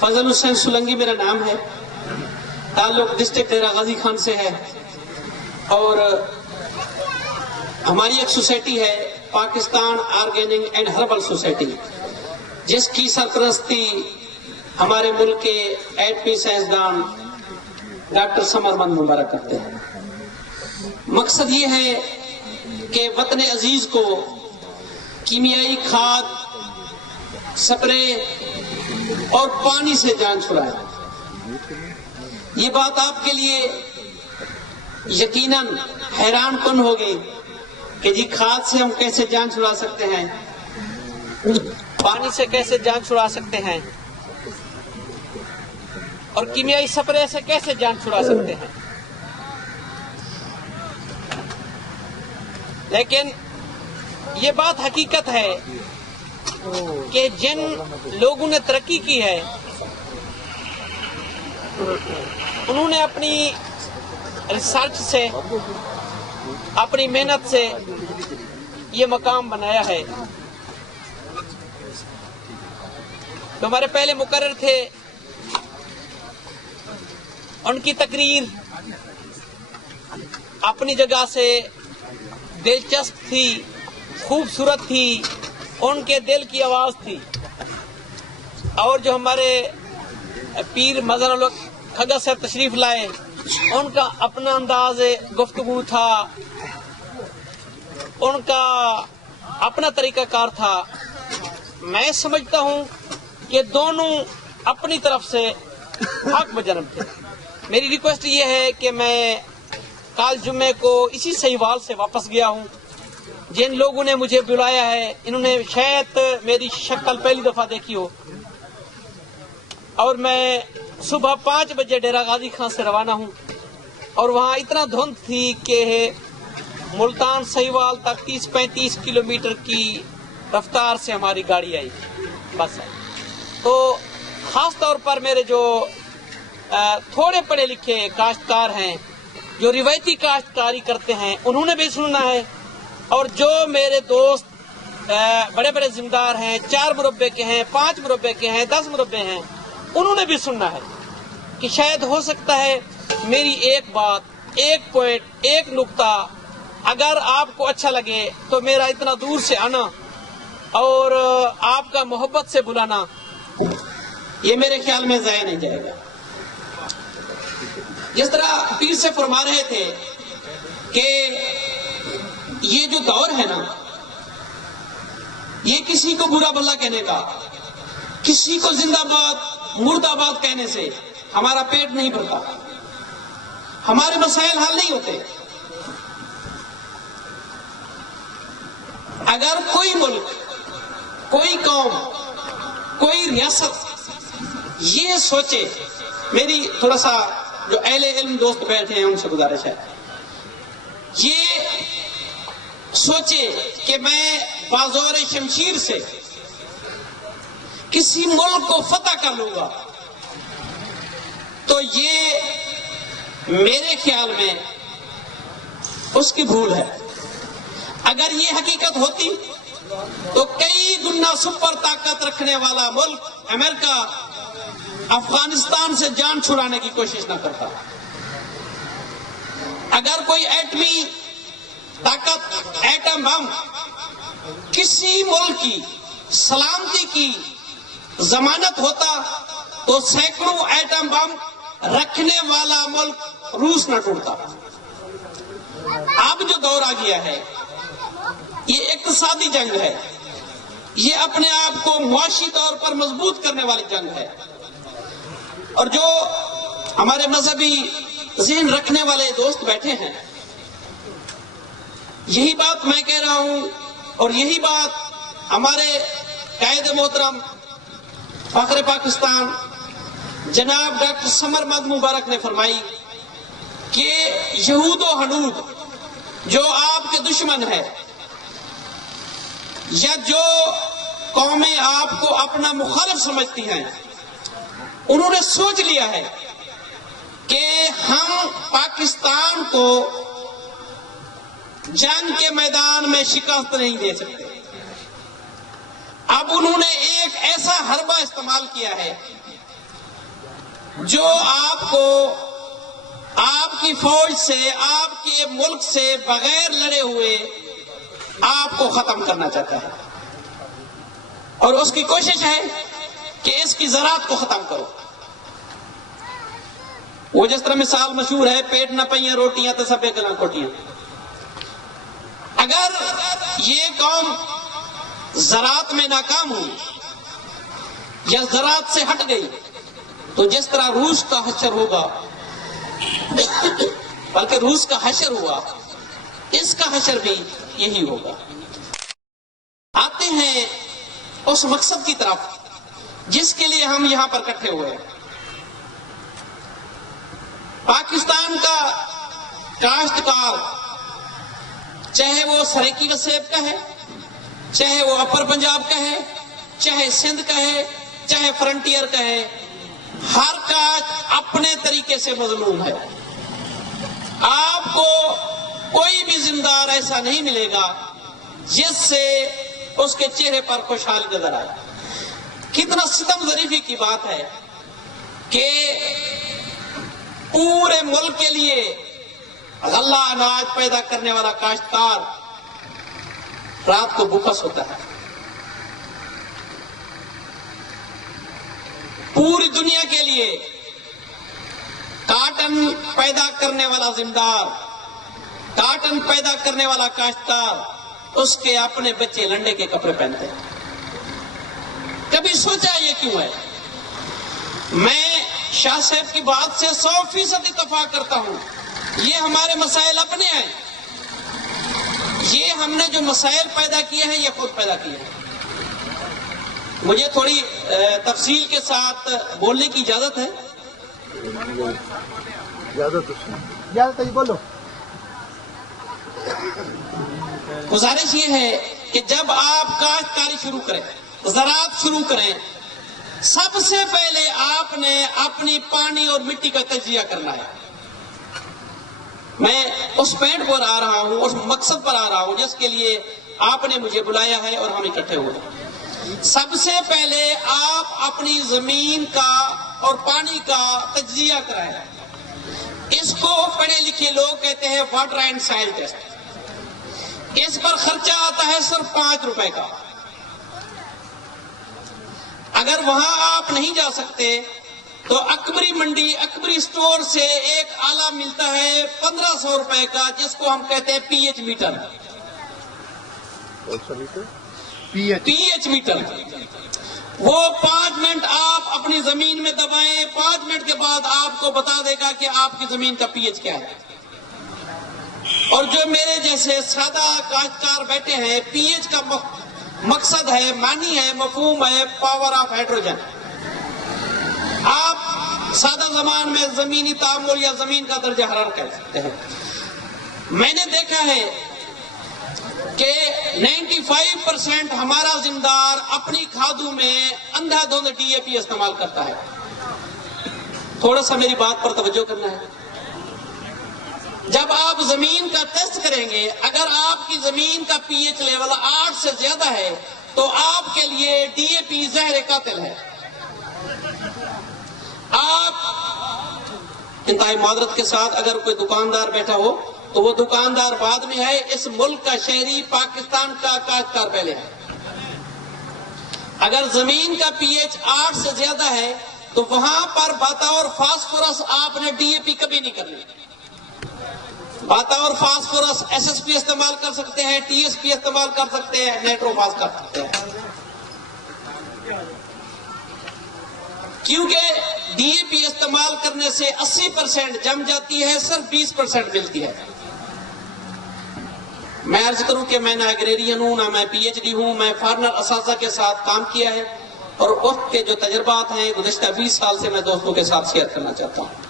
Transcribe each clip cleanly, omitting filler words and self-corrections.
فضل حسین سولنگی میرا نام ہے، تعلق ڈسٹرکٹ ڈیرہ غازی خان سے ہے، اور ہماری ایک سوسائٹی ہے Pakistan organic and herbal society, جس کی سرپرستی ہمارے ملک کے ایٹمی سائنسدان ڈاکٹر سمرمند مبارک کرتے ہیں۔ مقصد یہ ہے کہ وطن عزیز کو کیمیائی کھاد، سپرے اور پانی سے جان چھڑائے۔ یہ بات آپ کے لیے یقیناً حیران کن ہوگی کہ جی کھاد سے ہم کیسے جان چھڑا سکتے ہیں، پانی سے کیسے جان چھڑا سکتے ہیں، اور کیمیائی سپرے سے کیسے جان چھڑا سکتے ہیں۔ لیکن یہ بات حقیقت ہے کہ جن لوگوں نے ترقی کی ہے انہوں نے اپنی ریسرچ سے، اپنی محنت سے یہ مقام بنایا ہے۔ تو ہمارے پہلے مقرر تھے، ان کی تقریر اپنی جگہ سے دلچسپ تھی، خوبصورت تھی، ان کے دل کی آواز تھی، اور جو ہمارے پیر مظہر الحق کھگا صاحب تشریف لائے ان کا اپنا انداز گفتگو تھا، ان کا اپنا طریقہ کار تھا۔ میں سمجھتا ہوں کہ دونوں اپنی طرف سے حق بجانب تھے۔ میری ریکویسٹ یہ ہے کہ میں کل جمعے کو اسی سہیوال سے واپس گیا ہوں۔ جن لوگوں نے مجھے بلایا ہے انہوں نے شاید میری شکل پہلی دفعہ دیکھی ہو، اور میں صبح 5 بجے ڈیرہ غازی خان سے روانہ ہوں، اور وہاں اتنا دھند تھی کہ ملتان سہیوال تک 30-35 کلومیٹر کی رفتار سے ہماری گاڑی آئی، بس آئی۔ تو خاص طور پر میرے جو تھوڑے پڑھے لکھے کاشتکار ہیں، جو روایتی کاشتکاری کرتے ہیں، انہوں نے بھی سننا ہے، اور جو میرے دوست بڑے بڑے ذمہ دار ہیں، 4 مربے کے ہیں، 5 مربے کے ہیں، 10 مربے ہیں، انہوں نے بھی سننا ہے کہ شاید ہو سکتا ہے میری ایک بات، ایک پوائنٹ، ایک نقطہ اگر آپ کو اچھا لگے تو میرا اتنا دور سے آنا اور آپ کا محبت سے بلانا یہ میرے خیال میں ضائع نہیں جائے گا۔ جس طرح پیر سے فرما رہے تھے کہ یہ جو دور ہے نا، یہ کسی کو برا بھلا کہنے کا، کسی کو زندہ باد مردہ باد کہنے سے ہمارا پیٹ نہیں بھرتا، ہمارے مسائل حل نہیں ہوتے۔ اگر کوئی ملک، کوئی قوم، کوئی ریاست یہ سوچے، میری تھوڑا سا جو اہل علم دوست بیٹھے ہیں ان سے گزارش ہے، یہ سوچے کہ میں بازور شمشیر سے کسی ملک کو فتح کر لوں گا، تو یہ میرے خیال میں اس کی بھول ہے۔ اگر یہ حقیقت ہوتی تو کئی گنا سپر طاقت رکھنے والا ملک امریکہ افغانستان سے جان چھڑانے کی کوشش نہ کرتا۔ اگر کوئی ایٹمی طاقت، ایٹم بم کسی ملک کی سلامتی کی ضمانت ہوتا تو سینکڑوں ایٹم بم رکھنے والا ملک روس نہ ٹوٹتا۔ اب جو دور آ گیا ہے یہ اقتصادی جنگ ہے، یہ اپنے آپ کو معاشی طور پر مضبوط کرنے والی جنگ ہے، اور جو ہمارے مذہبی ذہن رکھنے والے دوست بیٹھے ہیں، یہی بات میں کہہ رہا ہوں، اور یہی بات ہمارے قائد محترم فخر پاکستان جناب ڈاکٹر سمرمند مبارک نے فرمائی کہ یہود و ہنود جو آپ کے دشمن ہے، یا جو قومیں آپ کو اپنا مخالف سمجھتی ہیں، انہوں نے سوچ لیا ہے کہ ہم پاکستان کو جنگ کے میدان میں شکست نہیں دے سکتے۔ اب انہوں نے ایک ایسا حربہ استعمال کیا ہے جو آپ کو آپ کی فوج سے، آپ کے ملک سے بغیر لڑے ہوئے آپ کو ختم کرنا چاہتا ہے، اور اس کی کوشش ہے کہ اس کی زراعت کو ختم کرو۔ وہ جس طرح مثال مشہور ہے، پیٹ نہ پئیاں روٹیاں تو سبے گلاں کوٹیاں۔ اگر یہ قوم زراعت میں ناکام ہوئی یا زراعت سے ہٹ گئی تو جس طرح روس کا حشر ہوگا، بلکہ روس کا حشر ہوا، اس کا حشر بھی یہی ہوگا۔ آتے ہیں اس مقصد کی طرف جس کے لیے ہم یہاں پر اکٹھے ہوئے ہیں۔ پاکستان کا کاشتکار، چاہے وہ سریکی و سیب کا ہے، چاہے وہ اپر پنجاب کا ہے، چاہے سندھ کا ہے، چاہے فرنٹیئر کا ہے، ہر کاشت اپنے طریقے سے مظلوم ہے۔ آپ کو کوئی بھی زمیندار ایسا نہیں ملے گا جس سے اس کے چہرے پر خوشحالی نظر آئے۔ کتنا ستم ظریفی کی بات ہے کہ پورے ملک کے لیے غلہ اناج پیدا کرنے والا کاشتکار رات کو بھوکا سوتا ہے۔ پوری دنیا کے لیے کاٹن پیدا کرنے والا زمیندار، کاٹن پیدا کرنے والا کاشتکار، اس کے اپنے بچے لنڈے کے کپڑے پہنتے ہیں۔ کبھی سوچا یہ کیوں ہے؟ میں شاہ صاحب کی بات سے 100% اتفاق کرتا ہوں۔ یہ ہمارے مسائل اپنے ہیں، یہ ہم نے جو مسائل پیدا کیے ہیں یہ خود پیدا کیے ہیں۔ مجھے تھوڑی تفصیل کے ساتھ بولنے کی اجازت ہے؟ اجازت ہے، بولو۔ گزارش یہ ہے کہ جب آپ کاشتکاری شروع کریں، زراعت شروع کریں، سب سے پہلے آپ نے اپنی پانی اور مٹی کا تجزیہ کرنا ہے۔ میں اس پوائنٹ پر آ رہا ہوں، اس مقصد پر آ رہا ہوں جس کے لیے آپ نے مجھے بلایا ہے اور ہم اکٹھے ہوئے ہیں۔ سب سے پہلے آپ اپنی زمین کا اور پانی کا تجزیہ کرائیں۔ اس کو پڑھے لکھے لوگ کہتے ہیں واٹر اینڈ سائل ٹیسٹ۔ اس پر خرچہ آتا ہے صرف 5 روپے کا۔ اگر وہاں آپ نہیں جا سکتے تو اکبری منڈی، اکبری سٹور سے ایک آلہ ملتا ہے 1500 روپے کا، جس کو ہم کہتے ہیں P H meter. P H meter وہ 5 منٹ آپ اپنی زمین میں دبائیں، 5 منٹ کے بعد آپ کو بتا دے گا کہ آپ کی زمین کا پی ایچ کیا ہے۔ اور جو میرے جیسے سادہ کاشتکار بیٹھے ہیں، پی ایچ کا مقصد ہے، معنی ہے، مفہوم ہے پاور آف ہائیڈروجن۔ آپ سادہ زبان میں زمینی تعامل یا زمین کا درجہ حرارت کہہ سکتے ہیں۔ میں نے دیکھا ہے کہ 95% ہمارا زمیندار اپنی کھادوں میں اندھا دھند ڈی اے پی استعمال کرتا ہے۔ تھوڑا سا میری بات پر توجہ کرنا ہے۔ جب آپ زمین کا ٹیسٹ کریں گے، اگر آپ کی زمین کا پی ایچ لیول 8 سے زیادہ ہے تو آپ کے لیے ڈی اے پی زہر قاتل ہے۔ آپ انتہائی معذرت کے ساتھ اگر کوئی دکاندار بیٹھا ہو تو وہ دکاندار بعد میں ہے، اس ملک کا شہری، پاکستان کا کاشتکار پہلے ہے۔ اگر زمین کا پی ایچ 8 سے زیادہ ہے تو وہاں پر بطور فاسفورس آپ نے ڈی اے پی کبھی نہیں کرنی۔ بطور فاسفورس ایس ایس پی استعمال کر سکتے ہیں، ٹی ایس پی استعمال کر سکتے ہیں، نیٹروفاس کر سکتے ہیں، کیونکہ ڈی اے پی استعمال کرنے سے 80% جم جاتی ہے، صرف 20% ملتی ہے۔ میں عرض کروں کہ میں نہ ایگریرین ہوں، نہ میں پی ایچ ڈی ہوں، میں فارمر اساتذہ کے ساتھ کام کیا ہے اور وقت کے جو تجربات ہیں گزشتہ 20 سال سے میں دوستوں کے ساتھ شیئر کرنا چاہتا ہوں۔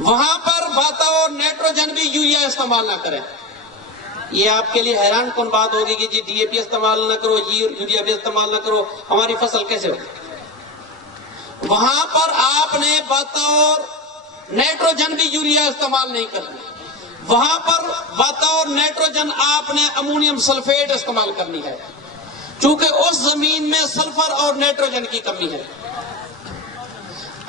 وہاں پر بطور نیٹروجن بھی یوریا استعمال نہ کریں۔ یہ آپ کے لیے حیران کن بات ہوگی کہ جی ڈی اے پی استعمال نہ کرو، یوریا بھی استعمال نہ کرو، ہماری فصل کیسے ہوگی؟ وہاں پر آپ نے بطور نیٹروجن بھی یوریا استعمال نہیں کرنا، وہاں پر بطور نیٹروجن آپ نے امونیم سلفیٹ استعمال کرنی ہے، چونکہ اس زمین میں سلفر اور نیٹروجن کی کمی ہے۔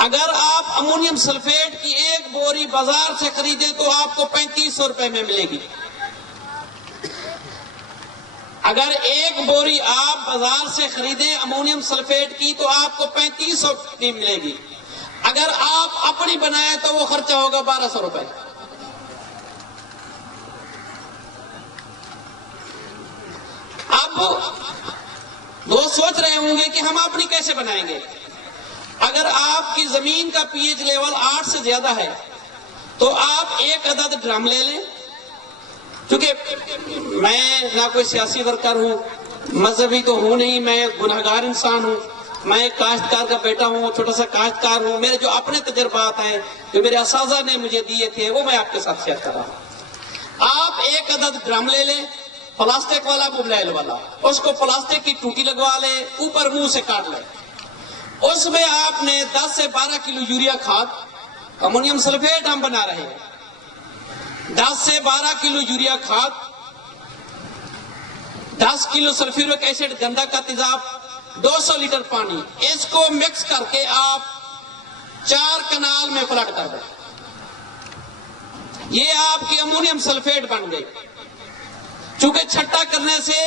اگر آپ امونیم سلفیٹ کی ایک بوری بازار سے خریدیں تو آپ کو 3500 روپے میں ملے گی. اگر ایک بوری آپ بازار سے خریدیں امونیم سلفیٹ کی تو آپ کو 3500 کی ملے گی. اگر آپ اپنی بنائیں تو وہ خرچہ ہوگا 1200 روپے. اب دوست سوچ رہے ہوں گے کہ ہم اپنی کیسے بنائیں گے. اگر آپ کی زمین کا پی ایچ لیول 8 سے زیادہ ہے تو آپ ایک عدد ڈرم لے لیں. کیونکہ میں نہ کوئی سیاسی ورکر ہوں، مذہبی تو ہوں نہیں، میں گنہگار انسان ہوں، میں ایک کاشتکار کا بیٹا ہوں، چھوٹا سا کاشتکار ہوں. میرے جو اپنے تجربات ہیں جو میرے اساتذہ نے مجھے دیے تھے وہ میں آپ کے ساتھ شیئر کر رہا ہوں. آپ ایک عدد ڈرم لے لیں، پلاسٹک والا موبلائل والا، اس کو پلاسٹک کی ٹوٹی لگوا لیں، اوپر منہ سے کاٹ لیں. اس میں آپ نے 10 سے 12 کلو یوریا کھاد، امونیم سلفیٹ ہم بنا رہے ہیں، 10 سے 12 کلو یوریا کھاد، 10 کلو سلفیورک ایسڈ گندا کا تیزاب، 200 لیٹر پانی، اس کو مکس کر کے آپ 4 کنال میں پلٹ کر دیں. یہ آپ کی امونیم سلفیٹ بن گئی. چونکہ چھٹا کرنے سے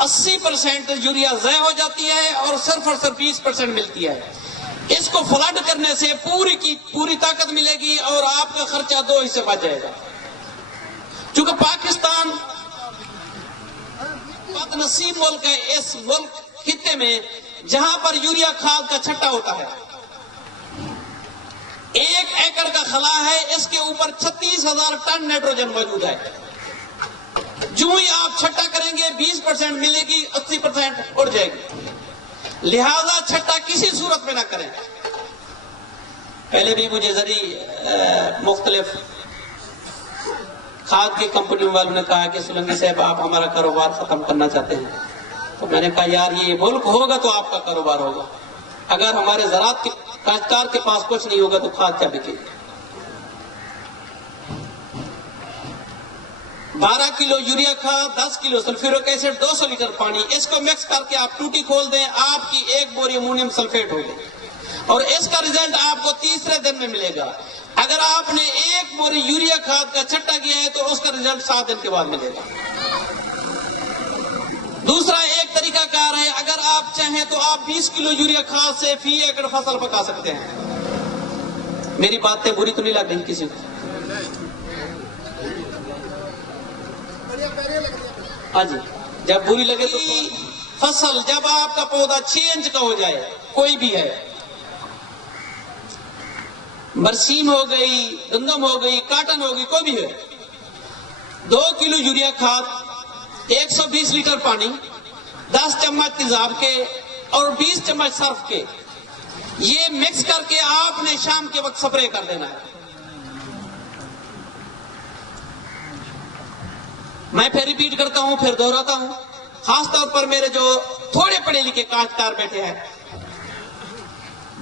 80% یوریا ضائع ہو جاتی ہے اور صرف 20% ملتی ہے. اس کو فلڈ کرنے سے پوری کی پوری طاقت ملے گی اور آپ کا خرچہ 2 حصے بچ جائے گا. چونکہ پاکستان بد نصیب ملک ہے، اس ملک خطے میں جہاں پر یوریا کھاد کا چھٹا ہوتا ہے. 1 ایکڑ کا خلا ہے، اس کے اوپر 36,000 ٹن نائٹروجن موجود ہے. جو ہی آپ چھٹا کریں گے 20% ملے گی، 80% اڑ جائے گی. لہذا چھٹا کسی صورت میں نہ کریں. پہلے بھی مجھے مختلف کھاد کی کمپنیوں والوں نے کہا کہ سولنگی صاحب آپ ہمارا کاروبار ختم کرنا چاہتے ہیں. تو میں نے کہا یار یہ ملک ہوگا تو آپ کا کاروبار ہوگا. اگر ہمارے زراعت کے کاشتکار کے پاس کچھ نہیں ہوگا تو کھاد کیا بکے گی. 12 کلو یوریا کھاد، 10 کلو سلفیورک ایسڈ، 200 لیٹر پانی، اس کو مکس کر کے آپ ٹوٹی کھول دیں، آپ کی ایک بوری امونیم سلفیٹ ہو گئی اور اس کا رزلٹ آپ کو تیسرے دن میں ملے گا. اگر آپ نے ایک بوری یوریا کھاد کا چھٹا کیا ہے تو اس کا رزلٹ 7 دن کے بعد ملے گا. دوسرا ایک طریقہ کار ہے، اگر آپ چاہیں تو آپ 20 کلو یوریا کھاد سے فی ایکڑ فصل پکا سکتے ہیں. میری باتیں بری تو نہیں لگ رہی کسی کو؟ ہاں جی، جب بری لگے تو فصل، جب آپ کا پودا 6 انچ کا ہو جائے، کوئی بھی ہے، برسیم ہو گئی، گندم ہو گئی، کاٹن ہو گئی، کوئی بھی ہے، 2 کلو یوریا کھاد، 120 لیٹر پانی، 10 چمچ تیزاب کے اور 20 چمچ سرف کے، یہ مکس کر کے آپ نے شام کے وقت سپرے کر دینا ہے. میں پھر ریپیٹ کرتا ہوں، پھر دہراتا ہوں، خاص طور پر میرے جو تھوڑے پڑھے لکھے کاشتکار بیٹھے ہیں.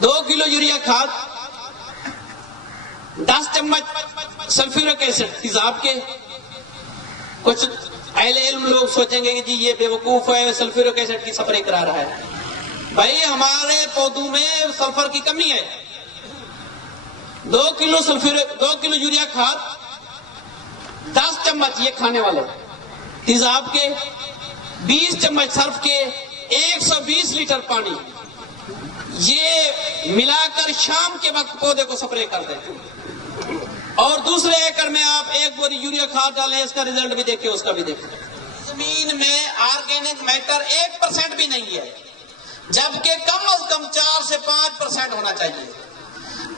2 کلو یوریا کھاد، 10 چمچ سلفیورک ایسڈ تیزاب کے. کچھ اہل علم لوگ سوچیں گے کہ جی یہ بے وقوف ہے، سلفیورک ایسڈ کی سپرے کرا رہا ہے. بھائی ہمارے پودوں میں سلفر کی کمی ہے. 2 کلو یوریا کھاد، 10 چمچ یہ کھانے والے تیزاب کے، 20 چمچ سرف کے، 120 لیٹر پانی، یہ ملا کر شام کے وقت پودے کو سپرے کر دیں. اور دوسرے ایکڑ میں آپ 1 بوری یوریا کھاد ڈالیں، اس کا رزلٹ بھی دیکھیں، اس کا بھی دیکھیں. زمین میں آرگینک میٹر 1% بھی نہیں ہے، جبکہ کم از کم 4 سے 5% ہونا چاہیے.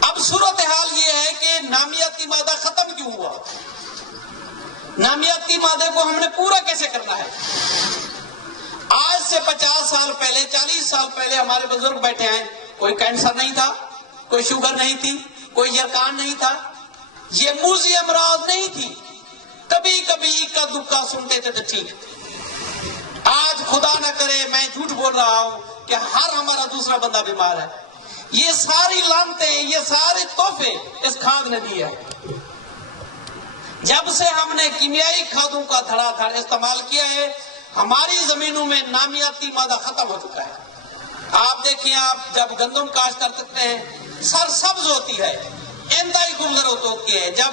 اب صورتحال یہ ہے کہ نامیاتی مادہ ختم کیوں ہوا؟ نامیاتی مادے کو ہم نے پورا کیسے کرنا ہے؟ آج سے 50 سال پہلے، 40 سال پہلے ہمارے بزرگ بیٹھے ہیں، کوئی کینسر نہیں تھا، کوئی شوگر نہیں تھی، کوئی یرقان نہیں تھا، یہ موذی امراض نہیں تھی. کبھی کبھی اکا دکا سنتے تھے تو ٹھیک. آج خدا نہ کرے، میں جھوٹ بول رہا ہوں کہ ہر ہمارا دوسرا بندہ بیمار ہے. یہ ساری لعنتیں، یہ سارے تحفے اس کھاد نے دی ہے. جب سے ہم نے کیمیائی کھادوں کا دھڑا دھڑ استعمال کیا ہے، ہماری زمینوں میں نامیاتی مادہ ختم ہو چکا ہے. آپ دیکھیں، آپ جب گندم کاشت کرتے ہیں سر سبز ہوتی ہے، انتہائی خوبصورت ہوتی ہے. جب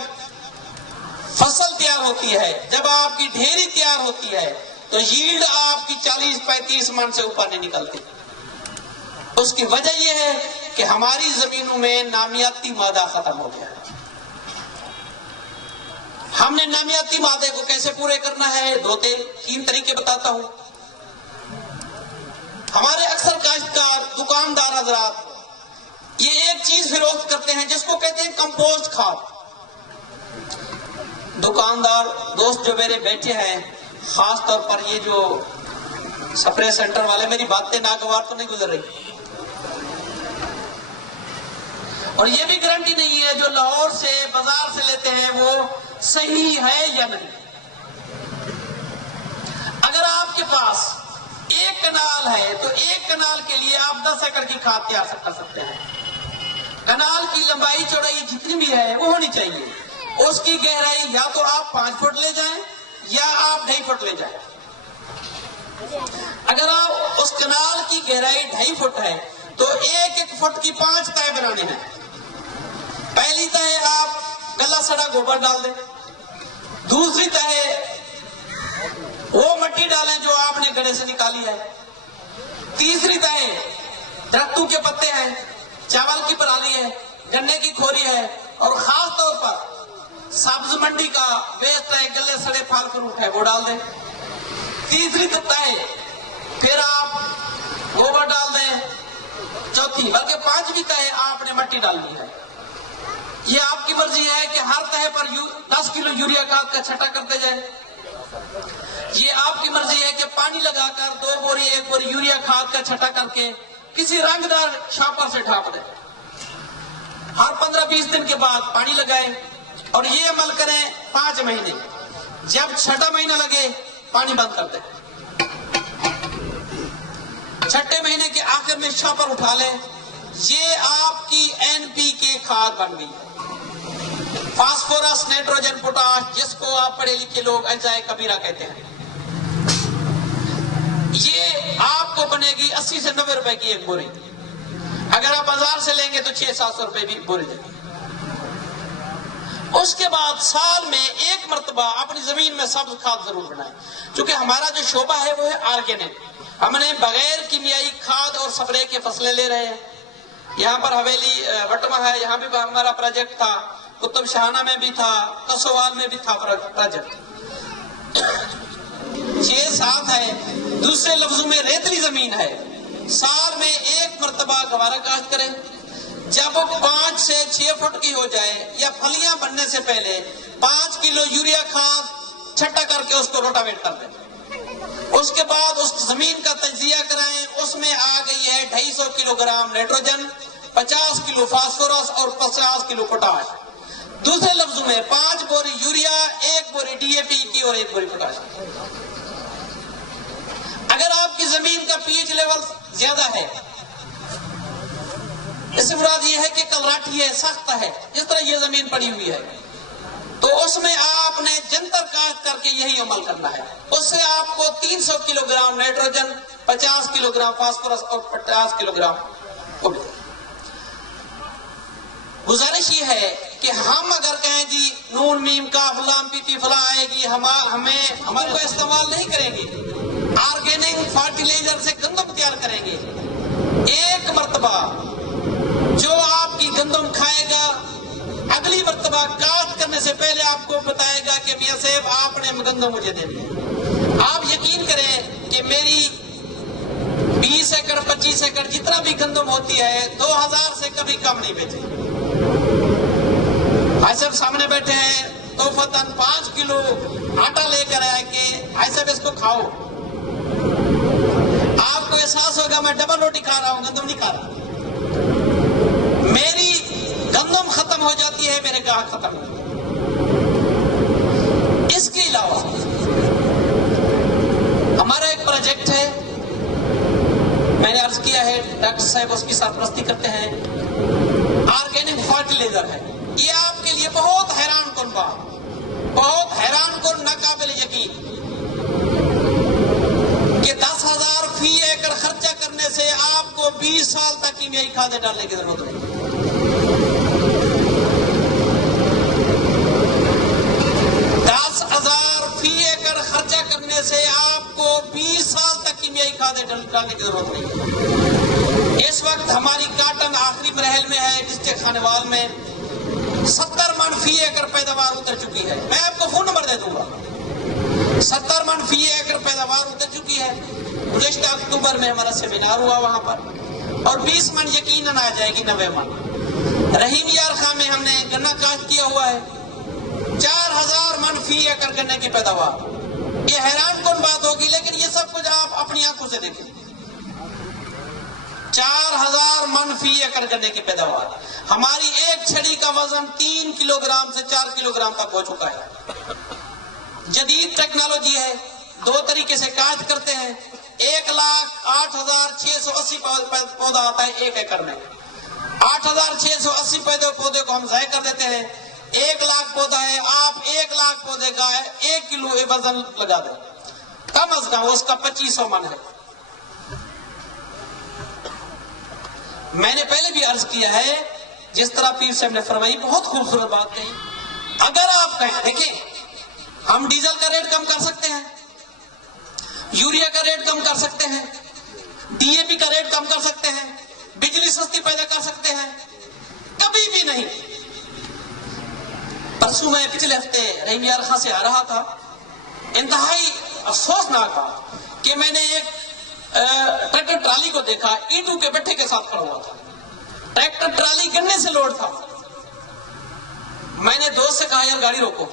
فصل تیار ہوتی ہے، جب آپ کی ڈھیری تیار ہوتی ہے تو ییلڈ آپ کی 40-35 من سے اوپر نہیں نکلتی. اس کی وجہ یہ ہے کہ ہماری زمینوں میں نامیاتی مادہ ختم ہو گیا. ہم نے نامیاتی مادے کو کیسے پورے کرنا ہے؟ 3 طریقے بتاتا ہوں. ہمارے اکثر کاشتکار دکاندار حضرات یہ ایک چیز فروخت کرتے ہیں جس کو کہتے ہیں کمپوسٹ کھاد. دکاندار دوست جو میرے بیٹھے ہیں، خاص طور پر یہ جو سپرے سینٹر والے، میری باتیں ناگوار تو نہیں گزر رہی، اور یہ بھی گارنٹی نہیں ہے جو لاہور سے بازار سے لیتے ہیں وہ صحیح ہے یا نہیں. اگر آپ کے پاس 1 کنال ہے تو 1 کنال کے لیے آپ 10 ایکڑ کی کھاد تیار کر سکتے ہیں. کنال کی لمبائی چوڑائی جتنی بھی ہے وہ ہونی چاہیے. اس کی گہرائی یا تو آپ 5 فٹ لے جائیں یا آپ 2.5 فٹ لے جائیں. اگر آپ اس کنال کی گہرائی 2.5 فٹ ہے تو 1 فٹ کی 5 تہے بنانے ہیں. پہلی تہے آپ گلا سڑا گوبر ڈال دیں، دوسری تہے وہ مٹی ڈالیں جو آپ نے گڑھے سے نکالی ہے، تیسری تہے درختوں کے پتے ہیں، چاول کی پرالی ہے، گنے کی کھوری ہے، اور خاص طور پر سبز منڈی کا ویسٹ ہے، گلے سڑے پھل فروٹ ہے، وہ ڈال دیں. تیسری تہے پھر آپ گوبر ڈال دیں. چوتھی بلکہ 5ویں تہے آپ نے مٹی ڈالنی ہے. یہ آپ کی مرضی ہے کہ ہر تہے پر 10 کلو یوریا کھاد کا چھٹا کرتے جائیں. یہ آپ کی مرضی ہے کہ پانی لگا کر 2 بوری 1 بوری یوریا کھاد کا چھٹا کر کے کسی رنگدار شاپر سے ڈھانپ دیں. ہر 15-20 دن کے بعد پانی لگائیں اور یہ عمل کریں 5 مہینے. جب 6واں مہینہ لگے پانی بند کر دیں. 6 مہینے کے آخر میں شاپر اٹھا لیں. یہ آپ کی NPK کھاد بن گئی. فاسفورس، نائٹروجن، پوٹاش، جس کو آپ پڑھے لکھے لوگ اجزائے کبیرہ کہتے ہیں. یہ آپ کو بنے گی 80 سے 90 روپے کی 1 بوری. اگر آپ بازار سے لیں گے تو 600-700 روپے بھی بوری دیں گے. اس کے بعد سال میں 1 مرتبہ اپنی زمین میں سبز کھاد ضرور بنائیں. چونکہ ہمارا جو شعبہ ہے وہ ہے آرگینک. ہم نے بغیر کیمیائی کھاد اور سپرے کے فصلیں لے رہے ہیں. یہاں پر حویلی وٹما ہے، یہاں بھی ہمارا پروجیکٹ تھا، قطب شاہانہ میں بھی تھا، کسوال میں بھی تھا پروجیکٹ. 6-7 ہے. دوسرے لفظوں میں ریتلی زمین ہے. سال میں 1 مرتبہ گوارا کاشت کریں. جب 5 سے 6 فٹ کی ہو جائے یا پھلیاں بننے سے پہلے 5 کلو یوریا کھاد چھٹا کر کے اس کو روٹاویٹ کر دیں. اس کے بعد اس زمین کا تجزیہ کرائیں. اس میں آ گئی ہے 250 کلو گرام نائٹروجن، 50 کلو فاسفورس اور 50 کلو پوٹاش. دوسرے لفظوں میں 5 بوری یوریا، 1 بوری DAP کی اور 1 بوری پوٹاش. اگر آپ کی زمین کا pH لیول زیادہ ہے، اس سے مراد یہ ہے کہ کلراٹھی ہے، سخت ہے، جس طرح یہ زمین پڑی ہوئی ہے، تو اس میں آپ نے جنتر کاشت کر کے یہی عمل کرنا ہے. اس سے آپ کو 300 kilo gram nitrogen, 50 kilo gram phosphorus اور 50 کلو گرام پوٹاش. گزارش یہ ہے کہ ہم اگر کہیں جی نون میم کا فلان PP فلاں آئے گی، ہم کو استعمال نہیں کریں گے. آرگینک فرٹیلائزر سے گندم تیار کریں گے. 1 مرتبہ جو آپ کی گندم کھائے گا، اگلی مرتبہ کاشت کرنے سے پہلے آپ کو بتائے گا کہ میاں صاحب آپ نے گندم مجھے دے دیا. آپ یقین کریں کہ میری 20 ایکڑ 25 ایکڑ جتنا بھی گندم ہوتی ہے 2000 سے کبھی کم نہیں بیچے. بھائی صاحب سامنے بیٹھے ہیں، توفتاً 5 کلو آٹا لے کر آئے کہ بھائی صاحب اس کو کھاؤ. آپ کو احساس ہوگا میں ڈبل روٹی کھا رہا ہوں، گندم نہیں کھا رہا. میری گندم ختم ہو جاتی ہے، میرے گاہک ختم ہو. اس کے علاوہ ہمارا ایک پروجیکٹ ہے، میں نے عرض کیا ہے ڈاکٹر صاحب اس کی سرپرستی کرتے ہیں. آرگینک فرٹیلائزر ہے. یہ آپ کے لیے بہت حیران کن بات، بہت حیران کن، ناقابل یقین کہ 10,000 فی ایکڑ خرچہ کرنے سے آپ کو 20 سال تک کیمیائی کھادیں ڈالنے کی ضرورت نہیں. 10,000 فی ایکڑ خرچہ کرنے سے آپ کو 20 سال تک کیمیائی کھادیں ڈالنے کی ضرورت نہیں. اس وقت ہماری کاٹن آخری مراحل میں ہے. ڈسٹرکٹ خانوال میں 70 من فی ایکڑ پیداوار اتر چکی ہے. میں آپ کو فون نمبر دے دوں گا. 70 من فی ایکڑ پیداوار اتر چکی ہے. گزشتہ اکتوبر میں ہمارا سیمینار ہوا وہاں پر، اور 20 من یقیناً آ جائے گی، 90 من. رحیم یار خان میں ہم نے گنا کاشت کیا ہوا ہے، 4000 من فی ایکڑ گنے کی پیداوار. یہ حیران کن بات ہوگی، لیکن یہ سب کچھ آپ اپنی آنکھوں سے دیکھیں. 4000 من فی ایکڑ گنے کی پیداوار. ہماری ایک چھڑی کا وزن 3 کلو گرام سے 4 کلو گرام تک ہو چکا ہے. جدید ٹیکنالوجی ہے. 2 طریقے سے کاشت کرتے ہیں. 1,08,680 پودا آتا ہے 1 ایکڑ میں. 8,680 پودے کو ہم ضائع کر دیتے ہیں. 1,00,000 پودا ہے، آپ 1,00,000 پودے کا 1 کلو وزن لگا دیں، کم از کم اس کا 2500 من ہے. میں نے پہلے بھی عرض کیا ہے، جس طرح پیر صاحب نے فرمائی، بہت خوبصورت بات کہی. اگر آپ کہیں، دیکھیں، ہم ڈیزل کا ریٹ کم کر سکتے ہیں، یوریا کا ریٹ کم کر سکتے ہیں، ڈی اے پی کا ریٹ کم کر سکتے ہیں، بجلی سستی پیدا کر سکتے ہیں، کبھی بھی نہیں. پرسوں میں پچھلے ہفتے رحیم یار خان سے آ رہا تھا. انتہائی افسوسناک تھا کہ میں نے ایک ٹریکٹر ٹرالی کو دیکھا، اینٹوں کے بٹھے کے ساتھ کھڑا ہوا تھا. ٹریکٹر ٹرالی گنے سے لوڈ تھا. میں نے دوست سے کہا، یار گاڑی روکو.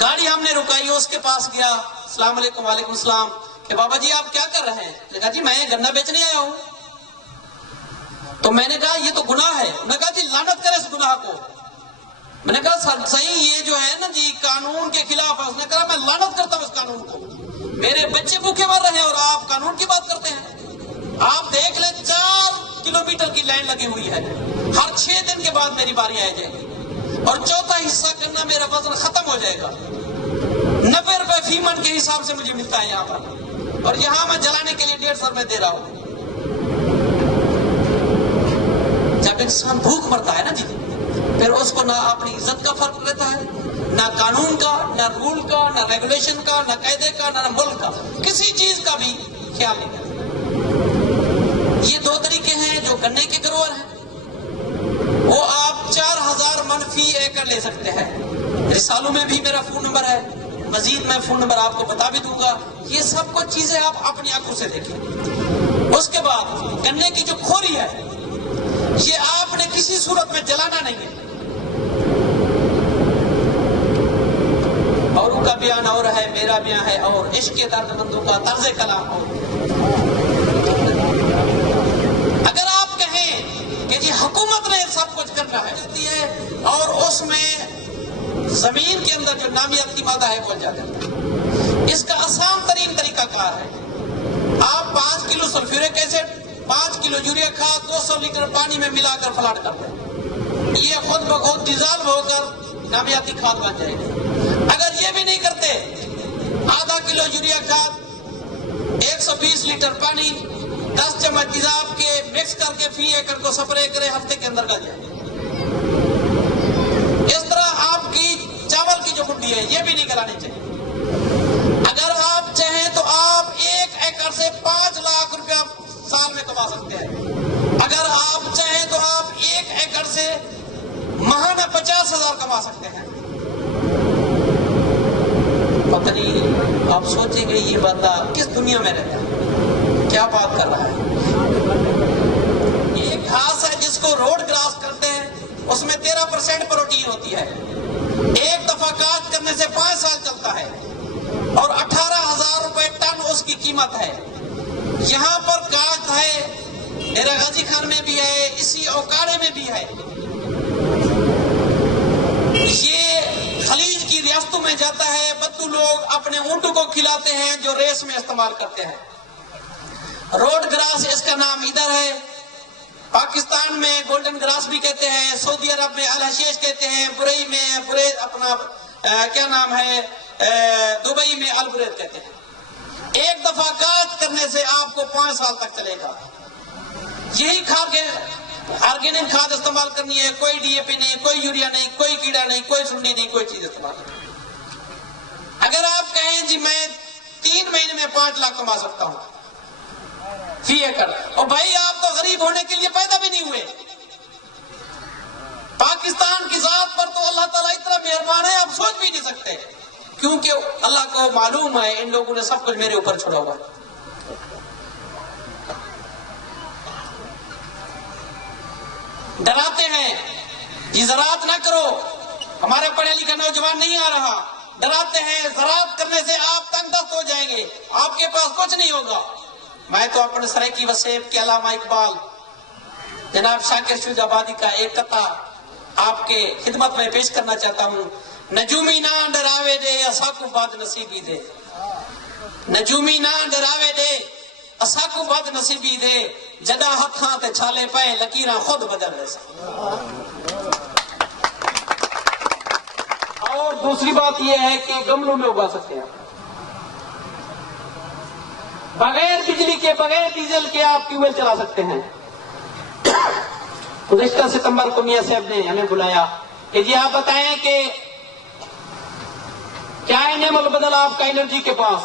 گاڑی ہم نے رکائی، اس کے پاس گیا، السلام علیکم. وعلیکم السلام. کہ بابا جی آپ کیا کر رہے ہیں؟ نے کہا جی میں گنا بیچنے آیا ہوں. تو میں نے کہا یہ تو گناہ ہے. نے کہا جی لعنت کرے اس گناہ کو. میں نے کہا صحیح، یہ جو ہے نا جی قانون کے خلاف ہے. اس نے کہا میں لعنت کرتا ہوں اس قانون کو. میرے بچے بھوکے مر رہے ہیں اور آپ قانون کی بات کرتے ہیں. آپ دیکھ لیں 4 کلومیٹر کی لائن لگی ہوئی ہے. ہر 6 دن کے بعد میری باری آ جائے گی، اور چوتھا حصہ کرنا میرا وزن ختم ہو جائے گا. 90 روپے فی من کے حساب سے مجھے ملتا ہے یہاں پر، اور یہاں میں جلانے کے لیے 150 روپے دے رہا ہوں. جب انسان بھوک مرتا ہے نا جی، پھر اس کو نہ اپنی عزت کا فرق رہتا ہے، نہ قانون کا، نہ رول کا، نہ ریگولیشن کا، نہ قاعدے کا، نہ ملک کا، کسی چیز کا بھی خیال نہیں کرتا. یہ 2 طریقے ہیں جو گنے کے گروور ہیں. وہ آپ 4000 من فی ایکڑ لے سکتے ہیں. رسالوں میں بھی میرا فون نمبر ہے، مزید میں فون نمبر آپ کو بتا بھی دوں گا. یہ سب کچھ چیزیں آپ اپنی آنکھوں سے دیکھیں. اس کے بعد گنے کی جو کھوری ہے، یہ آپ نے کسی صورت میں جلانا نہیں ہے. اوروں کا بیان اور ہے، میرا بیان ہے اور، عشق کے درد مندوں کا طرز کلام اور. اگر آپ کہیں کہ جی حکومت نے سب کچھ کرنا ہے اور اس میں زمین کے اندر جو نامیاتی مادہ ہے بول جاتا ہے، اس کا آسان ترین طریقہ کار ہے، آپ 5 کلو سلفیورک ایسڈ، 5 کلو یوریا کھاد 200 لیٹر پانی میں ملا کر فلاٹ کر دیں. یہ خود بخود ڈیزالو ہو کر نامیاتی کھاد بن جائے گی. اگر یہ بھی نہیں کرتے، آدھا کلو یوریا کھاد 120 لیٹر پانی 10 چمچ تیزاب کے مکس کر کے فی ایکڑ کو سپرے کرے، ہفتے کے اندر گل جائے. اس طرح آپ کی چاول کی جو منڈی ہے یہ بھی نہیں گلانی چاہیے. اگر آپ چاہیں تو آپ 1 ایکڑ سے 5 لاکھ روپیہ سال میں کما سکتے ہیں. اگر آپ چاہیں تو آپ 1 ایکڑ سے ماہانہ 50,000 کما سکتے ہیں. پتہ نہیں آپ سوچیں گے یہ بندہ کس دنیا میں رہتا ہے، کیا بات کر رہا ہے. ایک گھاس ہے جس کو روڈ گراس کرتے ہیں، اس میں 13% پروٹین ہوتی ہے. ایک دفعہ کاشت کرنے سے 5 سال چلتا ہے، اور 18,000 روپے ٹن اس کی قیمت ہے. یہاں پر کاشت ہے، ڈیرہ غازی خان میں بھی ہے، اسی اوکاڑے میں بھی ہے. یہ خلیج کی ریاستوں میں جاتا ہے. بدو لوگ اپنے اونٹوں کو کھلاتے ہیں جو ریس میں استعمال کرتے ہیں. روڈ گراس اس کا نام ادھر ہے. پاکستان میں گولڈن گراس بھی کہتے ہیں، سعودی عرب میں الحشیش کہتے ہیں، برئی میں اپنا کیا نام ہے، دبئی میں البریت کہتے ہیں. ایک دفعہ کاشت کرنے سے آپ کو 5 سال تک چلے گا. یہی آرگینک کھاد استعمال کرنی ہے, کوئی ڈی اے پی نہیں, کوئی یوریا نہیں, کوئی کیڑا نہیں, کوئی سنڈی نہیں, کوئی چیز استعمال نہیں. اگر آپ کہیں جی میں 3 مہینے میں 5 لاکھ کما سکتا ہوں فی ایکڑ, اور بھائی آپ تو غریب ہونے کے لیے پیدا بھی نہیں ہوئے. پاکستان کی ذات پر تو اللہ تعالیٰ اتنا مہربان ہے آپ سوچ بھی نہیں سکتے, کیونکہ اللہ کو معلوم ہے ان لوگوں نے سب کچھ میرے اوپر چھوڑا ہوا. ڈراتے ہیں جی زراعت نہ کرو, ہمارے پڑھے لکھے نوجوان نہیں آ رہا. ڈراتے ہیں زراعت کرنے سے آپ تنگ دست ہو جائیں گے, آپ کے پاس کچھ نہیں ہوگا. میں تو اپنے سرائیکی وسیب کے علامہ اقبال جناب شاکر شجاع آبادی کا ایک قطعہ آپ کے خدمت میں پیش کرنا چاہتا ہوں. نجومی نہ ڈراوے دے اسا کو بد نصیبی دے, نجومی نہ ڈراوے دے اسا کو بد نصیبی دے, جدا ہتھاں تے چھالے پے لکیراں خود بدل رہے سن. اور دوسری بات یہ ہے کہ گملوں میں اگا سکتے ہیں, بغیر بجلی کے, بغیر ڈیزل کے آپ ٹیوب ویل چلا سکتے ہیں. گزشتہ ستمبر کو میاں صاحب نے ہمیں بلایا کہ جی آپ بتائیں کہ کیا ہے نعم البدل آپ کا انرجی کے پاس.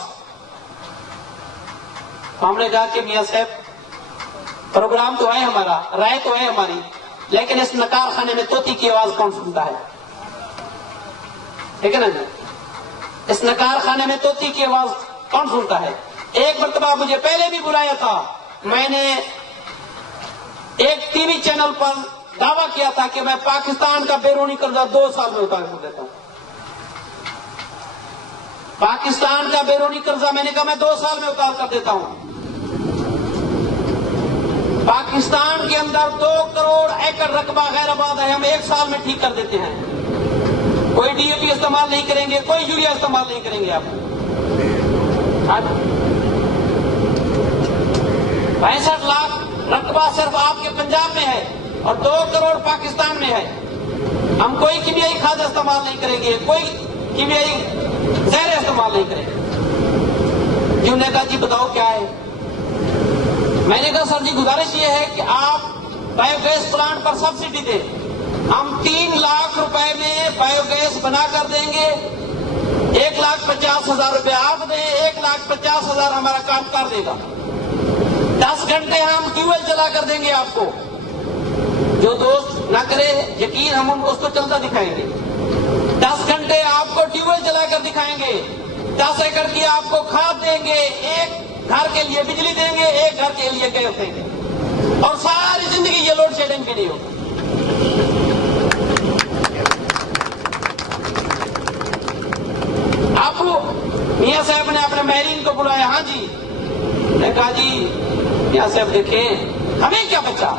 ہم نے کہا کہ میاں صاحب پروگرام تو ہے ہمارا, رائے تو ہے ہماری, لیکن اس نکار خانے میں طوطی کی آواز کون سنتا ہے؟ ٹھیک ہے نا جی, اس نکار خانے میں طوطی کی آواز کون سنتا ہے؟ ایک مرتبہ مجھے پہلے بھی بلایا تھا, میں نے ایک ٹی وی چینل پر دعویٰ کیا تھا کہ میں پاکستان کا بیرونی قرضہ 2 سال میں اتار کر دیتا ہوں. پاکستان کا بیرونی قرضہ میں نے کہا میں 2 سال میں اتار کر دیتا ہوں. پاکستان کے اندر 2 کروڑ ایکڑ رقبہ غیر آباد ہے, ہم 1 سال میں ٹھیک کر دیتے ہیں. کوئی ڈی اے پی استعمال نہیں کریں گے, کوئی یوریا استعمال نہیں کریں گے. آپ 65 لاکھ رقبہ صرف آپ کے پنجاب میں ہے اور 2 کروڑ پاکستان میں ہے. ہم کوئی کیمیائی کھاد استعمال نہیں کریں گے, کوئی کیمیائی زہر استعمال نہیں کریں گے. انہوں نے کہا جی بتاؤ کیا ہے. میں نے کہا سر جی گزارش یہ ہے کہ آپ بایو گیس پلانٹ پر سبسڈی دیں, ہم 3 لاکھ روپے میں بایو گیس بنا کر دیں گے. 1,50,000 روپے آپ دیں, 1,50,000 ہمارا کام کر دے گا. 10 گھنٹے ہم ٹیوب ویل چلا کر دیں گے آپ کو. جو دوست نہ کرے یقین, ہم اس کو چلتا دکھائیں گے. 10 گھنٹے آپ کو ٹیوب ویل چلا کر دکھائیں گے. 10 ایکڑ کی آپ کو کھاد دیں گے, 1 گھر کے لیے بجلی دیں گے, 1 گھر کے لیے گیس دیں گے, اور ساری زندگی یہ لوڈ شیڈنگ بھی نہیں ہوگی. آپ میاں صاحب نے اپنے ماہرین کو بلایا. ہاں جی, نے کہا جی میاں صاحب دیکھیں ہمیں کیا بچا,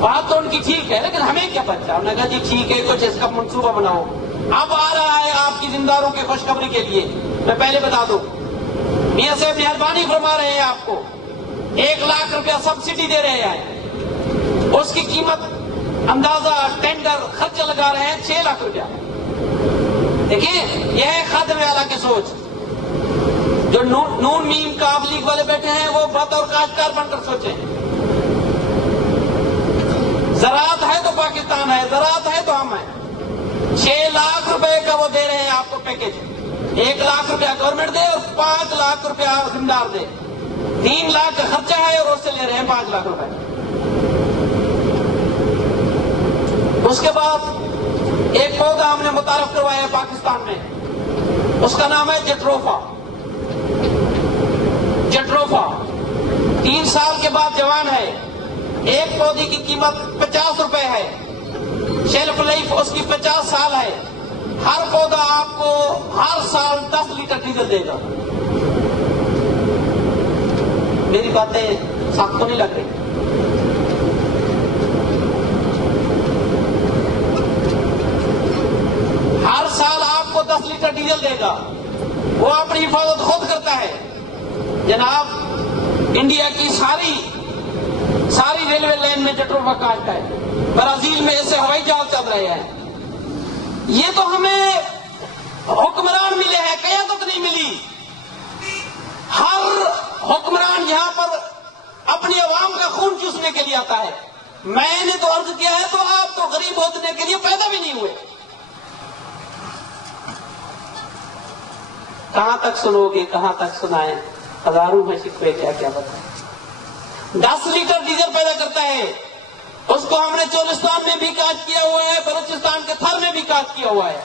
بات تو ان کی ٹھیک ہے لیکن ہمیں کیا بچا. ہم نے کہا جی ٹھیک ہے, کچھ اس کا منصوبہ بناؤ. اب آ رہا ہے آپ کی زمینداروں کی خوشخبری کے لیے. میں پہلے بتا دوں, میاں صاحب مہربانی فرما رہے ہیں, آپ کو 1 لاکھ روپیہ سبسڈی دے رہے ہیں. اس کی قیمت اندازہ ٹینڈر خرچہ لگا رہے ہیں 6 لاکھ روپیہ. دیکھیں یہ ہے خادم والا کی سوچ. جو نون میم کاب لیگ والے بیٹھے ہیں وہ بطور کاشتکار بن کر سوچیں. زراعت ہے تو پاکستان ہے, زراعت ہے تو ہم ہیں. 6 لاکھ روپے کا وہ دے رہے ہیں آپ کو پیکج. 1 لاکھ روپیہ گورنمنٹ دے اور 5 لاکھ روپیہ ذمہ دے. 3 لاکھ کا خرچہ ہے اور اس سے لے رہے ہیں 5 لاکھ روپے. اس کے بعد ایک پودا ہم نے متعارف کروایا ہے پاکستان میں, اس کا نام ہے جٹروفا. جٹروفا 3 سال کے بعد جوان ہے. ایک پودے کی قیمت 50 روپے ہے. شیلف لائف اس کی 50 سال ہے. ہر پودا آپ کو ہر سال 10 لیٹر ڈیزل دے گا. میری باتیں سخت تو نہیں لگ رہی. ہر سال آپ کو 10 لیٹر ڈیزل دے گا. وہ اپنی حفاظت خود کرتا ہے. جناب انڈیا کی ساری ریلوے لائن میں جٹروفا کاشت ہے. برازیل میں ایسے ہوائی جہاز چل رہے ہیں. یہ تو ہمیں حکمران ملے ہیں, قیادت نہیں ملی. ہر حکمران یہاں پر اپنی عوام کا خون چوسنے کے لیے آتا ہے. میں نے تو عرض کیا ہے تو آپ تو غریب ہونے کے لیے پیدا بھی نہیں ہوئے. کہاں تک سنو گے, کہاں تک سنائیں, ہزاروں میں شکوے کیا کیا بتائیں. 10 لیٹر ڈیزل پیدا کرتا ہے, اس کو ہم نے چولستان میں بھی کاٹ کیا ہوا ہے, بلوچستان کے تھر میں بھی کاٹ کیا ہوا ہے,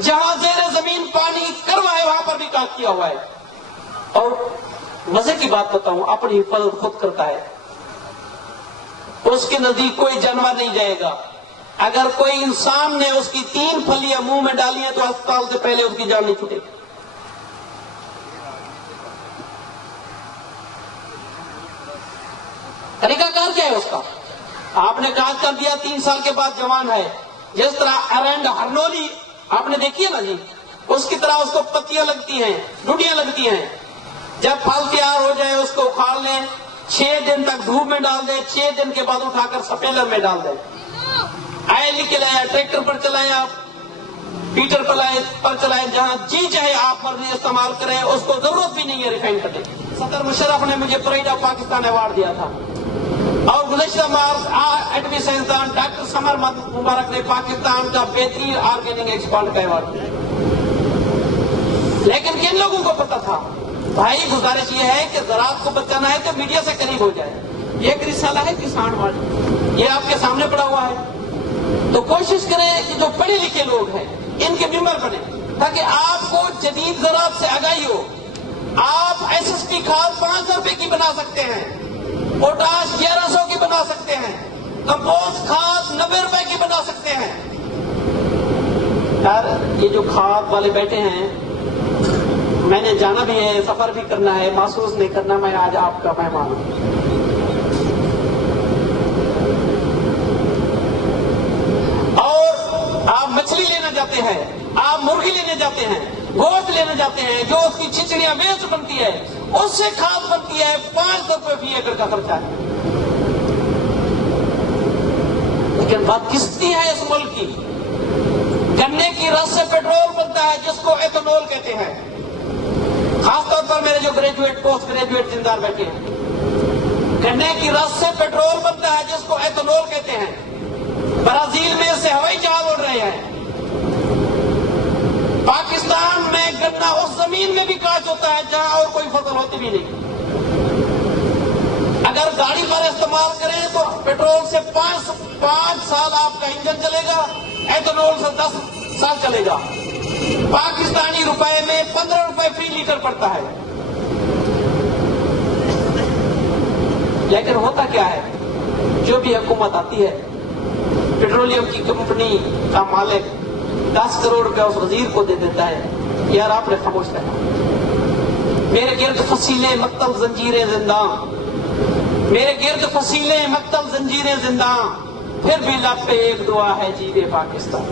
جہاں زیر زمین پانی کروا ہے وہاں پر بھی کاٹ کیا ہوا ہے. اور مزے کی بات بتاؤں, اپنی حفاظت خود کرتا ہے. اس کے نزدیک کوئی جانور نہیں جائے گا. اگر کوئی انسان نے اس کی 3 پھلیاں منہ میں ڈالی ہیں تو اسپتال سے پہلے اس کی جان نہیں چھوٹے گی. طریقہ کار کیا ہے اس کا؟ آپ نے کاٹ کر دیا, 3 سال کے بعد جوان ہے. جس طرح ارینڈ ہرنولی آپ نے دیکھی ہے نا جی, اس کی طرح اس کو پتیاں لگتی ہیں, ڈوڈیاں لگتی ہیں. جب پھل تیار ہو جائے اس کو اکھاڑ لیں, 6 دن تک دھوپ میں ڈال دیں, 6 دن کے بعد اٹھا کر سپیلر میں ڈال دیں. آئے لے کے لائے, ٹریکٹر پر چلائیں, آپ پیٹر پر چلائیں, جہاں جی چاہے آپ مرضی استعمال کریں, اس کو ضرورت بھی نہیں ہے ریفائن کرنے. صدر مشرف نے مجھے پرائڈ آف پاکستان ایوارڈ دیا تھا, اور گزشتہ مارچ ایٹمی سائنسدان ڈاکٹر سمر مبارک نے پاکستان کا بہترین آرگینک ایکسپرٹ کا ایوارڈ دیا. لیکن کن لوگوں کو پتا تھا؟ بھائی گزارش یہ ہے کہ زراعت کو بچانا ہے تو میڈیا سے قریب ہو جائے. یہ ایک رسالہ ہے کسان والا, یہ آپ کے سامنے پڑا ہوا ہے. تو کوشش کریں کہ جو پڑھے لکھے لوگ ہیں ان کے ممبر بنے, تاکہ آپ کو جدید زراعت سے آگاہی ہو. آپ ایس ایس پی کھاد 500 روپے کی بنا سکتے ہیں, پوٹاش 1100 کی بنا سکتے ہیں, کمپوسٹ کھاد 90 روپے کی بنا سکتے ہیں. یار یہ جو کھاد والے بیٹھے ہیں, میں نے جانا بھی ہے, سفر بھی کرنا ہے, محسوس نہیں کرنا میں آج آپ کا مہمان ہوں. اور آپ مچھلی لینا جاتے ہیں, آپ مرغی لینے جاتے ہیں, گوشت لینے جاتے ہیں, جو اس کی چھچڑیاں ویسٹ بنتی ہے اس سے کھاد بنتی ہے, 500 روپے فی ایکڑ کا خرچہ ہے. لیکن بات کستی ہے اس ملک کی؟ گنے کی رس سے پیٹرول بنتا ہے جس کو ایتھنول کہتے ہیں. خاص طور پر میرے جو گریجویٹ پوسٹ گریجویٹ زندار بیٹھے ہیں, گنے کی رس سے پیٹرول بنتا ہے جس کو ایتھنول کہتے ہیں. برازیل میں سے ہوائی جہاز اڑ رہے ہیں. پاکستان میں گنا اس زمین میں بھی کاٹ ہوتا ہے جہاں اور کوئی فصل ہوتی بھی نہیں. اگر گاڑی پر استعمال کریں تو پیٹرول سے 5 سال آپ کا انجن چلے گا, ایتھنول سے 10 سال چلے گا. پاکستانی روپے میں 15 روپے فی لیٹر پڑتا ہے. لیکن ہوتا کیا ہے, جو بھی حکومت آتی ہے, پیٹرولیم کی کمپنی کا مالک 10 کروڑ روپے اس وزیر کو دے دیتا ہے, یار آپ نے خاموش رہنا, میرے گرد فصیلیں مقتل زنجیریں زندہ, میرے گرد فصیلیں مقتل زنجیریں زندہ, پھر بھی لب پہ ایک دعا ہے, جیتے پاکستان.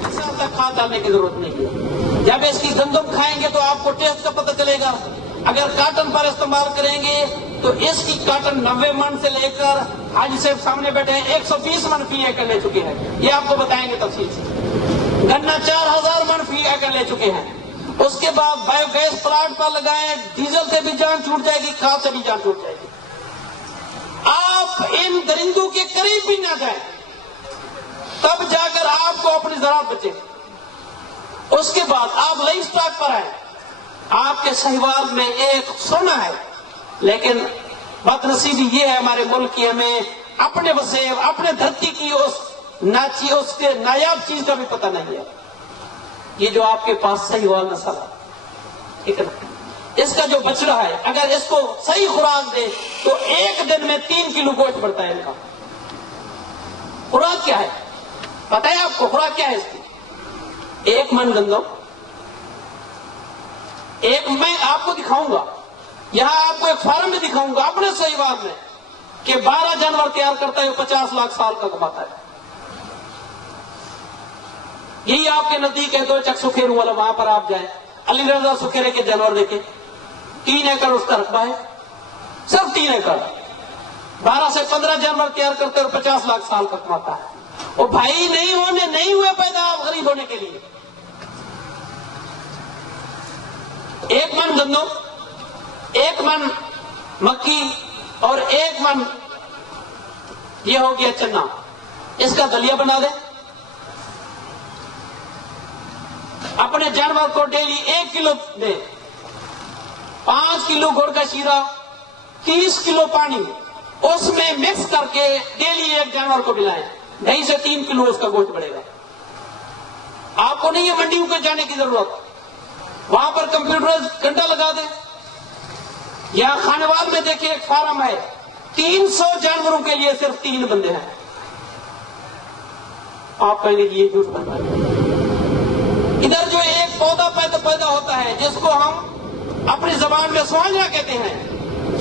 اس حد تک کھاد ڈالنے کی ضرورت نہیں ہے. جب اس کی گندم کھائیں گے تو آپ کو ٹیسٹ کا پتہ چلے گا. اگر کاٹن پر استعمال کریں گے تو اس کی کاٹن 90 من سے لے کر حاجی صاحب سامنے بیٹھے ہیں 120 من فی ایکڑ لے چکے ہیں. یہ آپ کو بتائیں گے تفصیل سے. گنا 4000 من فی ایکڑ لے چکے ہیں. اس کے بعد بایو گیس پلانٹ پر لگائیں, ڈیزل سے بھی جان چھوٹ جائے گی, کھاد سے بھی جان چھوٹ جائے گی. آپ ان درندوں کے قریب بھی نہ جائیں, تب جا کر آپ کو اپنی زراعت بچے. اس کے بعد آپ لائف سٹاک پر آئیں. آپ کے سہیوال میں ایک سونا ہے, لیکن بدنصیبی یہ ہے ہمارے ملک کی, ہمیں اپنے وسیع اپنے دھرتی کی اس کے نایاب چیز کا بھی پتہ نہیں ہے. یہ جو آپ کے پاس سہیوال نسل ہے, اس کا جو بچڑا ہے, اگر اس کو صحیح خوراک دے تو ایک دن میں 3 کلو گوشت بڑھتا ہے. ان کا خوراک کیا ہے پتہ ہے آپ کو؟ خوراک کیا ہے اس کی؟ 1 من گندم. میں آپ کو دکھاؤں گا, یہاں آپ کو ایک فارم بھی دکھاؤں گا اپنے سہیوال میں, کہ 12 جانور تیار کرتا ہے, 50 لاکھ سال کا کماتا ہے. یہی آپ کے نزدیک ہے 2 چک سکھیرو والا, وہاں پر آپ جائیں, علی رضا سکھیرے کے جانور دیکھیں, 3 ایکڑ اس کا رقبہ ہے, صرف 3 ایکڑ, 12 سے 15 جانور تیار کرتے اور 50 لاکھ سال کا کماتا ہے. اور بھائی نہیں ہوئے پیدا آپ غریب ہونے کے لیے. 1 من گندم، 1 من مکی اور 1 من یہ ہو گیا چنا، اس کا دلیا بنا دیں. اپنے جانور کو ڈیلی 1 کلو دیں، 5 کلو گڑ کا شیرہ، 30 کلو پانی اس میں مکس کر کے ڈیلی ایک جانور کو پلائیں. 2.5 سے 3 کلو اس کا گوشت بڑھے گا. آپ کو نہیں ہے منڈیوں کو جانے کی ضرورت، وہاں پر کمپیوٹر گھنٹہ لگا دیں. یا خانوال میں دیکھیں ایک فارم ہے، 300 جانوروں کے لیے صرف 3 بندے ہیں. آپ کہیں گے یہ جھوٹ بنتا ہے. ادھر جو ایک پودا پیدا ہوتا ہے جس کو ہم اپنی زبان میں سوانجنا کہتے ہیں،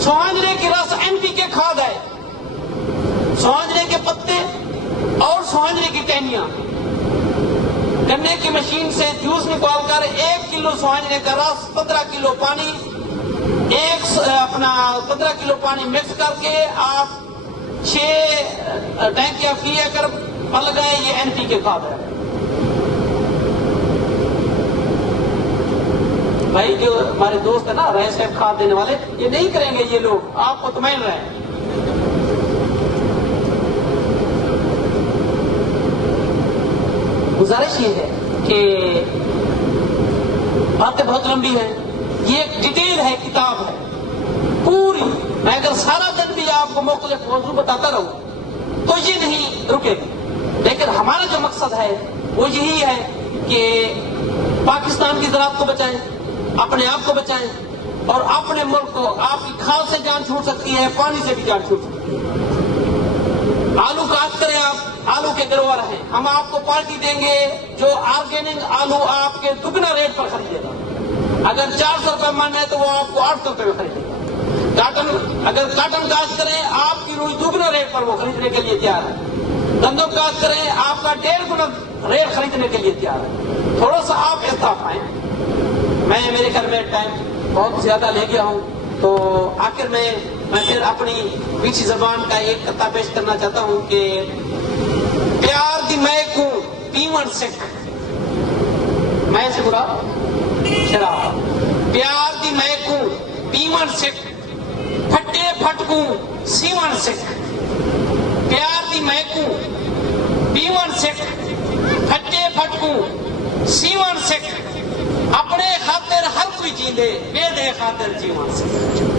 سوانجنے کی رس NPK کھاد ہے. سوانجنے کے پتے اور سوانجنے کی ٹہنیاں، گنے کی مشین سے جوس نکال کر 1 کلو سوانجنے کا رس، 15 کلو پانی، 15 کلو پانی مکس کر کے آپ 6 ٹینکیاں فی ایکڑ پل گئے. یہ NPK کھاد ہے. بھائی جو ہمارے دوست ہیں نا رائے صاحب کھاد دینے والے، یہ نہیں کریں گے یہ لوگ، آپ مطمئن رہیں. گزارش یہ ہے کہ باتیں بہت لمبی ہیں، یہ ایک ڈیٹیل ہے، کتاب ہے پوری. میں اگر سارا دن بھی آپ کو مختلف موضوع بتاتا رہوں تو یہ نہیں رکے گی. لیکن ہمارا جو مقصد ہے وہ یہی ہے کہ پاکستان کی زراعت کو بچائیں، اپنے آپ کو بچائیں، اور اپنے ملک کو. آپ کی کھاد سے جان چھوٹ سکتی ہے، پانی سے بھی جان چھوٹ سکتی ہے. آلو کاشت کریں آپ، آلو کے گروار ہیں. ہم آپ کو پارٹی دیں گے جو آرگینک آلو آپ کے دگنا ریٹ پر خریدے گا. اگر 400 روپے من ہے تو وہ آپ کو 800 روپے میں خریدے گا. اگر کاٹن کاشت کریں آپ کی روز دگنا ریٹ پر وہ خریدنے کے لیے تیار ہے. گندم کاشت کریں آپ کا 1.5 گنا ریٹ خریدنے کے لیے تیار ہے. تھوڑا سا آپ انصاف آئیں. میرے گھر میں ٹائم بہت زیادہ لے گیا ہوں، تو آخر میں پھر اپنی میٹھی زبان کا ایک قطعہ پیش کرنا چاہتا ہوں کہ پیار دی میں کو پیون سکھ، میں سے برا شراب. پیار دی میں کو پیون سکھ، پھٹے پھٹکوں سیون سکھ. پیار دی میں کو پیون سکھ، پھٹے پھٹکوں سیون سکھ. اپنے خاطر ہر کوئی جیندے، بے دے خاطر جیون سکھ.